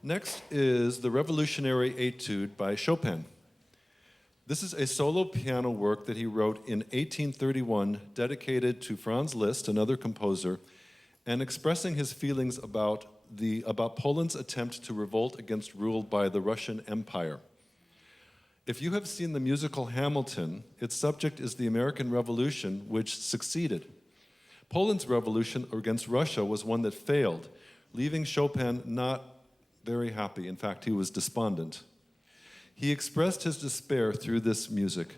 Next is the Revolutionary Etude by Chopin. This is a solo piano work that he wrote in 1831, dedicated to Franz Liszt, another composer, and expressing his feelings about Poland's attempt to revolt against rule by the Russian Empire. If you have seen the musical Hamilton, its subject is the American Revolution, which succeeded. Poland's revolution against Russia was one that failed, leaving Chopin not very happy. In fact, he was despondent. He expressed his despair through this music.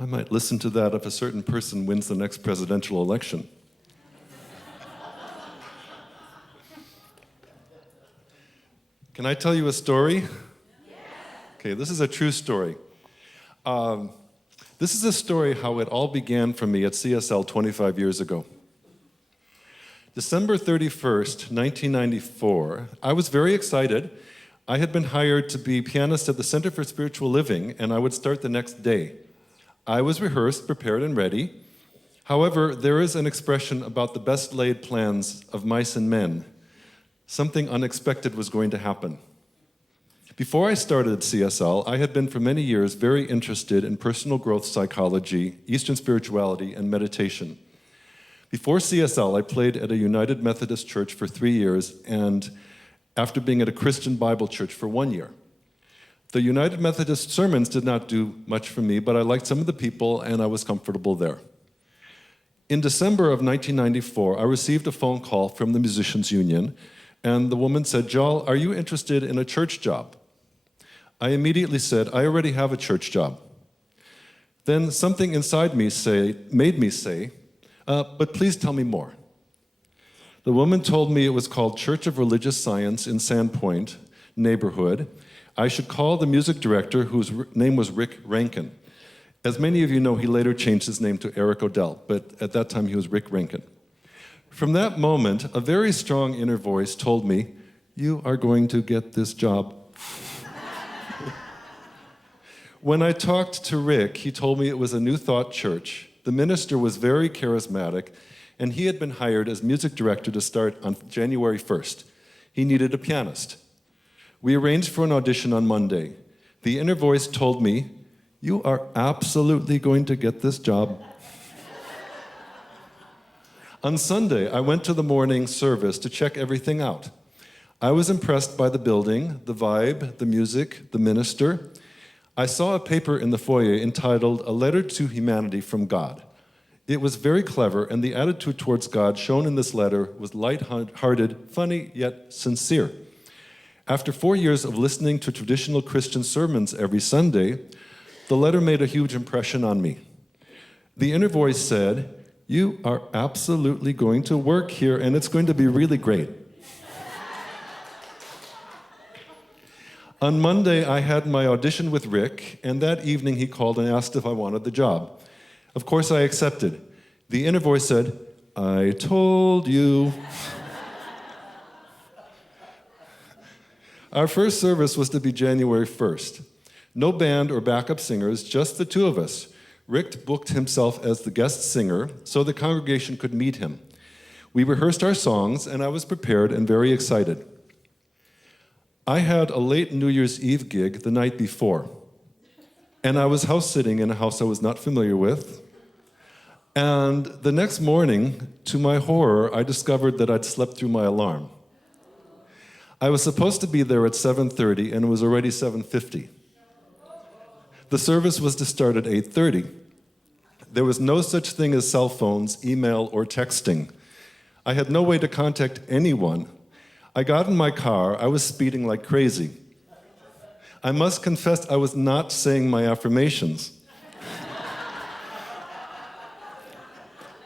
I might listen to that if a certain person wins the next presidential election. Can I tell you a story? Okay, this is a true story. This is a story how it all began for me at CSL 25 years ago. December 31st, 1994, I was very excited. I had been hired to be pianist at the Center for Spiritual Living, and I would start the next day. I was rehearsed, prepared, and ready. However, there is an expression about the best laid plans of mice and men. Something unexpected was going to happen. Before I started at CSL, I had been for many years very interested in personal growth psychology, Eastern spirituality, and meditation. Before CSL, I played at a United Methodist church for 3 years, and after being at a Christian Bible church for 1 year. The United Methodist sermons did not do much for me, but I liked some of the people, and I was comfortable there. In December of 1994, I received a phone call from the Musicians Union, and the woman said, "Jal, are you interested in a church job?" I immediately said, "I already have a church job." Then something inside me made me say, "But please tell me more." The woman told me it was called Church of Religious Science in Sandpoint neighborhood. I should call the music director, whose name was Rick Rankin. As many of you know, he later changed his name to Eric Odell, but at that time he was Rick Rankin. From that moment, a very strong inner voice told me, "You are going to get this job." When I talked to Rick, he told me it was a New Thought church. The minister was very charismatic, and he had been hired as music director to start on January 1st. He needed a pianist. We arranged for an audition on Monday. The inner voice told me, "You are absolutely going to get this job." On Sunday, I went to the morning service to check everything out. I was impressed by the building, the vibe, the music, the minister. I saw a paper in the foyer entitled "A Letter to Humanity from God." It was very clever, and the attitude towards God shown in this letter was light-hearted, funny, yet sincere. After 4 years of listening to traditional Christian sermons every Sunday, the letter made a huge impression on me. The inner voice said, "You are absolutely going to work here, and it's going to be really great." On Monday, I had my audition with Rick, and that evening he called and asked if I wanted the job. Of course, I accepted. The inner voice said, "I told you." Our first service was to be January 1st. No band or backup singers, just the two of us. Rick booked himself as the guest singer so the congregation could meet him. We rehearsed our songs, and I was prepared and very excited. I had a late New Year's Eve gig the night before, and I was house sitting in a house I was not familiar with. And the next morning, to my horror, I discovered that I'd slept through my alarm. I was supposed to be there at 7:30, and it was already 7:50. The service was to start at 8:30. There was no such thing as cell phones, email, or texting. I had no way to contact anyone. I got in my car. I was speeding like crazy. I must confess I was not saying my affirmations.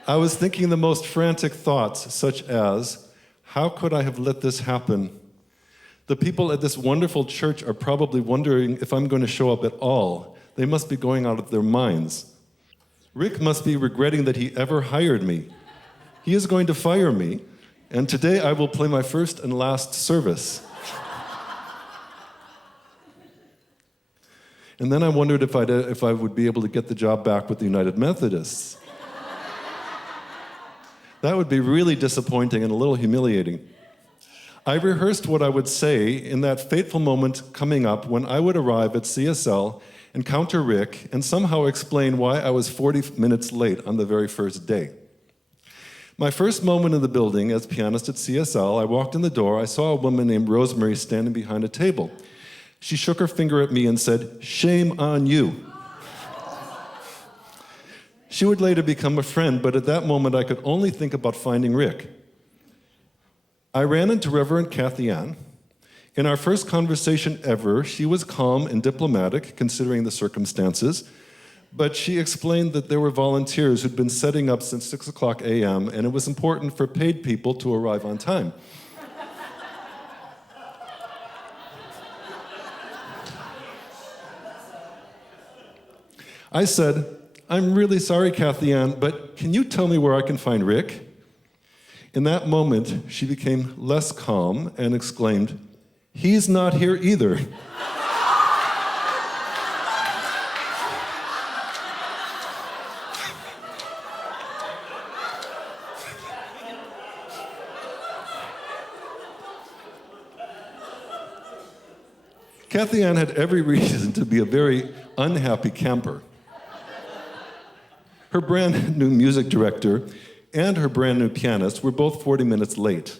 I was thinking the most frantic thoughts, such as, how could I have let this happen? The people at this wonderful church are probably wondering if I'm going to show up at all. They must be going out of their minds. Rick must be regretting that he ever hired me. He is going to fire me, and today I will play my first and last service. And then I wondered if I would be able to get the job back with the United Methodists. That would be really disappointing and a little humiliating. I rehearsed what I would say in that fateful moment coming up when I would arrive at CSL, encounter Rick, and somehow explain why I was 40 minutes late on the very first day. My first moment in the building as pianist at CSL, I walked in the door, I saw a woman named Rosemary standing behind a table. She shook her finger at me and said, "Shame on you." She would later become a friend, but at that moment I could only think about finding Rick. I ran into Reverend Kathy Ann. In our first conversation ever, she was calm and diplomatic, considering the circumstances, but she explained that there were volunteers who'd been setting up since 6 o'clock a.m., and it was important for paid people to arrive on time. I said, "I'm really sorry, Kathy Ann, but can you tell me where I can find Rick?" In that moment, she became less calm and exclaimed, "He's not here either." Kathy Ann had every reason to be a very unhappy camper. Her brand new music director and her brand new pianist were both 40 minutes late.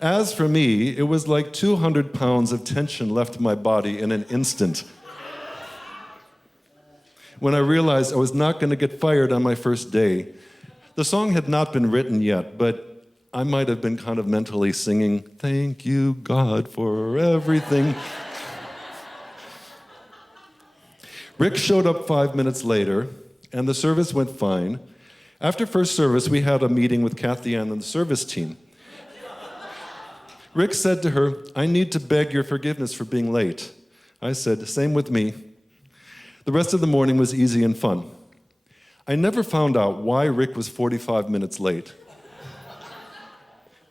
As for me, it was like 200 pounds of tension left my body in an instant. When I realized I was not going to get fired on my first day, the song had not been written yet, but I might have been kind of mentally singing, "Thank you, God, for everything." Rick showed up 5 minutes later, and the service went fine. After first service, we had a meeting with Kathy Ann and the service team. Rick said to her, "I need to beg your forgiveness for being late." I said, "Same with me." The rest of the morning was easy and fun. I never found out why Rick was 45 minutes late.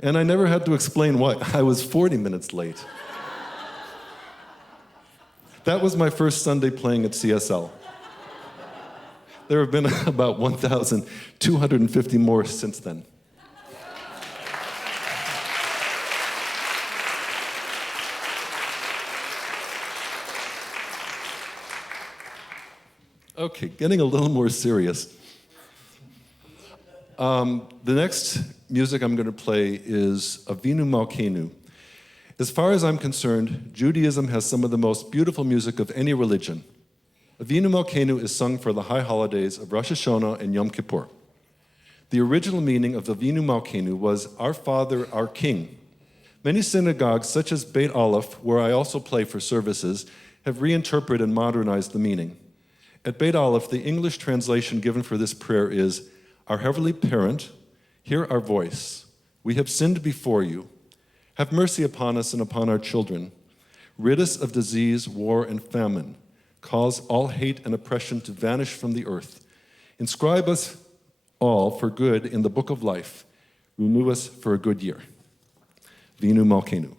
And I never had to explain why I was 40 minutes late. That was my first Sunday playing at CSL. There have been about 1,250 more since then. Okay, getting a little more serious. The next music I'm going to play is Avinu Malkeinu. As far as I'm concerned, Judaism has some of the most beautiful music of any religion. Avinu Malkeinu is sung for the high holidays of Rosh Hashanah and Yom Kippur. The original meaning of Avinu Malkeinu was Our Father, Our King. Many synagogues, such as Beit Aleph, where I also play for services, have reinterpreted and modernized the meaning. At Beit Aleph, the English translation given for this prayer is, Our Heavenly Parent, hear our voice. We have sinned before you. Have mercy upon us and upon our children. Rid us of disease, war, and famine. Cause all hate and oppression to vanish from the earth. Inscribe us all for good in the book of life. Renew us for a good year. Vinu Malkeinu.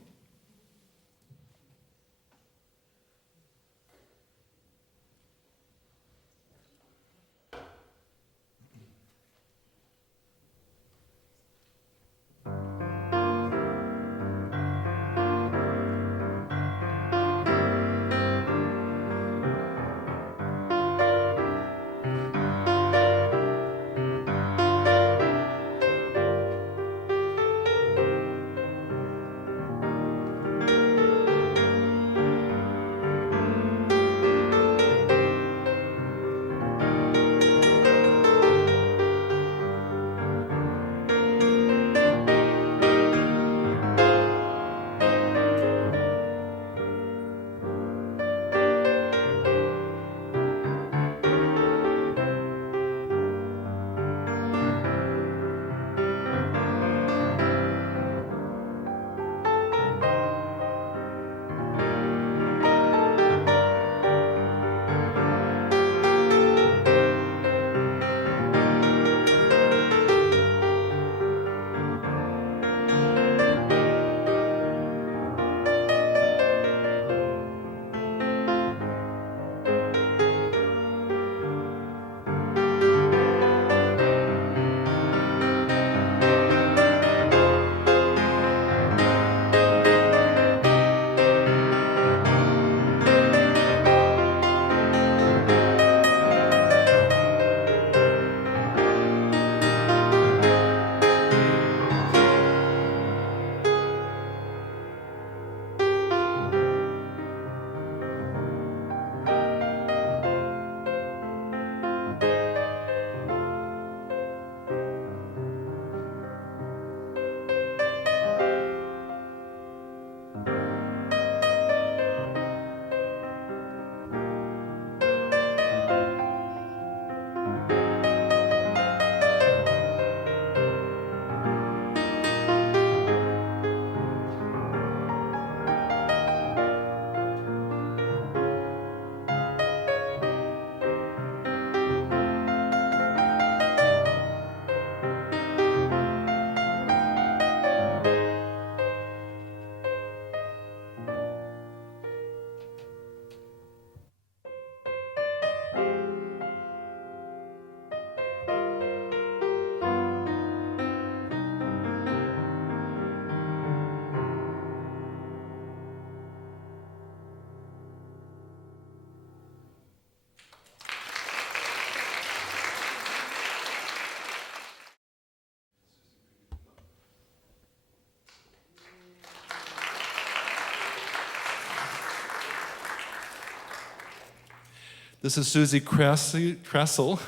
This is Susie Krassel.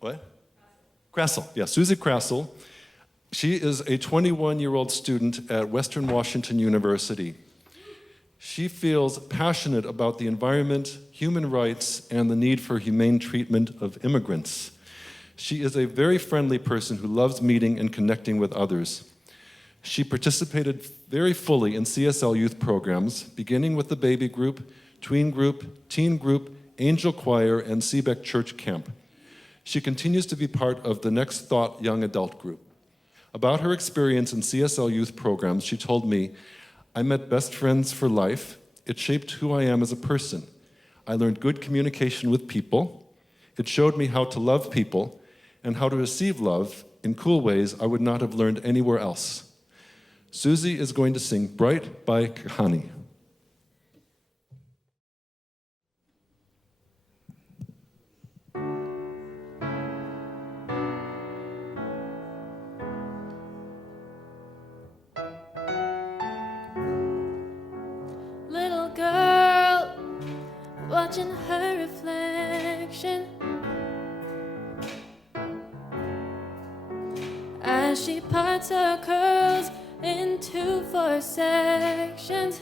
What? Krassel, yeah, Susie Krassel. She is a 21-year-old student at Western Washington University. She feels passionate about the environment, human rights, and the need for humane treatment of immigrants. She is a very friendly person who loves meeting and connecting with others. She participated very fully in CSL youth programs, beginning with the baby group, tween group, teen group, angel choir, and Seabeck church camp. She continues to be part of the Next Thought young adult group. About her experience in CSL youth programs, she told me, "I met best friends for life. It shaped who I am as a person. I learned good communication with people. It showed me how to love people and how to receive love in cool ways I would not have learned anywhere else." Susie is going to sing Bright by Kahani. Little girl, watching her reflection as she parts her curls into 4 sections.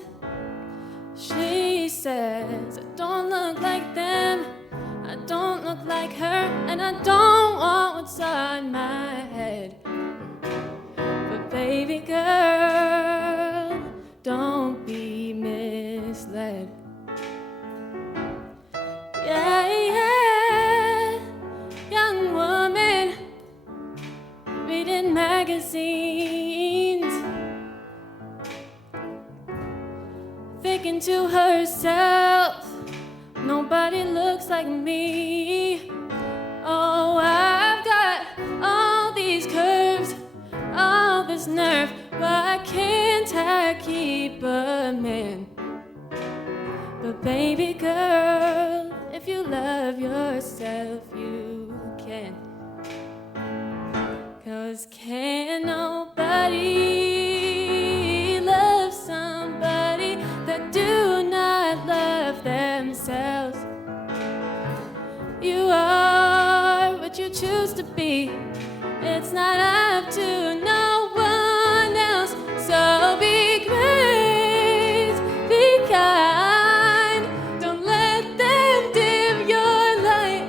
She says, "I don't look like them, I don't look like her, and I don't want what's on my head. But baby girl, don't be misled." Yeah, yeah, young woman, reading magazines, thinking to herself, nobody looks like me. Oh, I've got all these curves, all this nerve, why can't I keep a man? But baby girl, if you love yourself, you can. 'Cause can nobody love somebody that do not love themselves? You are what you choose to be. It's not up to no one else. So be great, be kind. Don't let them dim your light.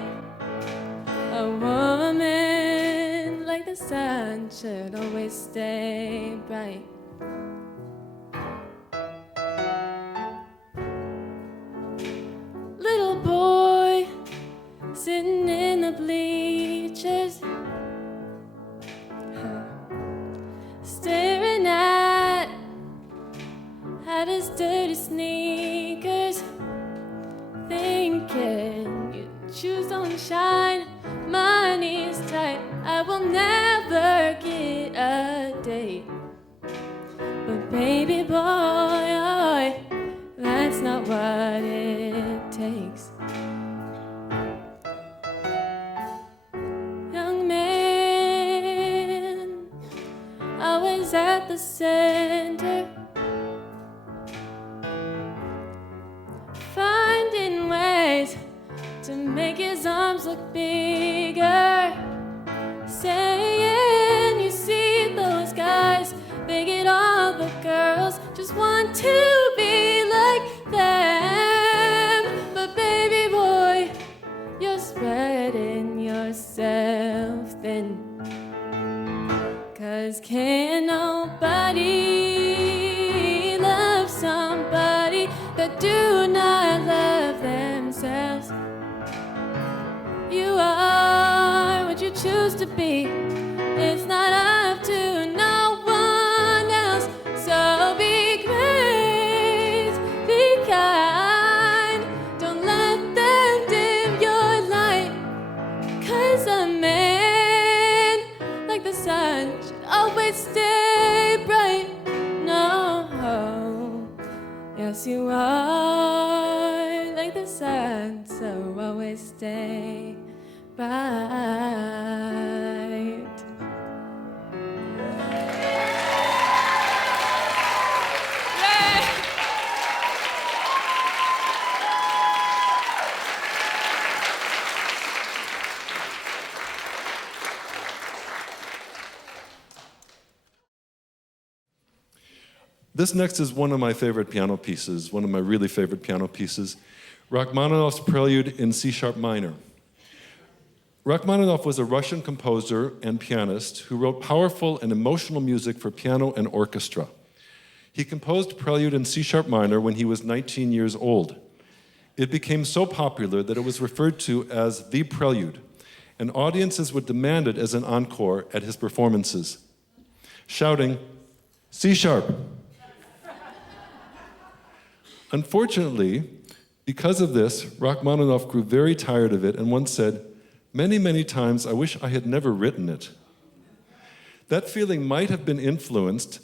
A woman like the sun should always stay bright. Little boy sitting in the bleachers, staring at his dirty sneakers, thinking your shoes don't shine, money's tight, I will never get a date. But baby boy, oh, that's not what it takes. Young man, always at the center, finding ways to make his arms look bigger, saying you see those guys, they get all the girls, just want to be like them. But baby boy, you're spreading yourself thin. 'Cause can nobody love somebody that do not love themselves? You are what you choose to be. It's not up to no one else. So be great, be kind. Don't let them dim your light. 'Cause a man like the sun should always stay bright. No, yes you are like the sun, so always stay bright. This next is one of my favorite piano pieces, one of my really favorite piano pieces, Rachmaninoff's Prelude in C-sharp minor. Rachmaninoff was a Russian composer and pianist who wrote powerful and emotional music for piano and orchestra. He composed Prelude in C-sharp minor when he was 19 years old. It became so popular that it was referred to as the Prelude, and audiences would demand it as an encore at his performances, shouting, C-sharp. Unfortunately, because of this, Rachmaninoff grew very tired of it and once said, "Many, many times I wish I had never written it." That feeling might have been influenced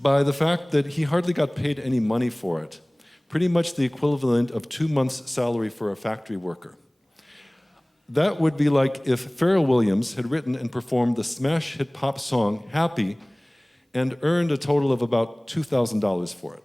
by the fact that he hardly got paid any money for it, pretty much the equivalent of 2 months' salary for a factory worker. That would be like if Pharrell Williams had written and performed the smash hit pop song Happy and earned a total of about $2,000 for it.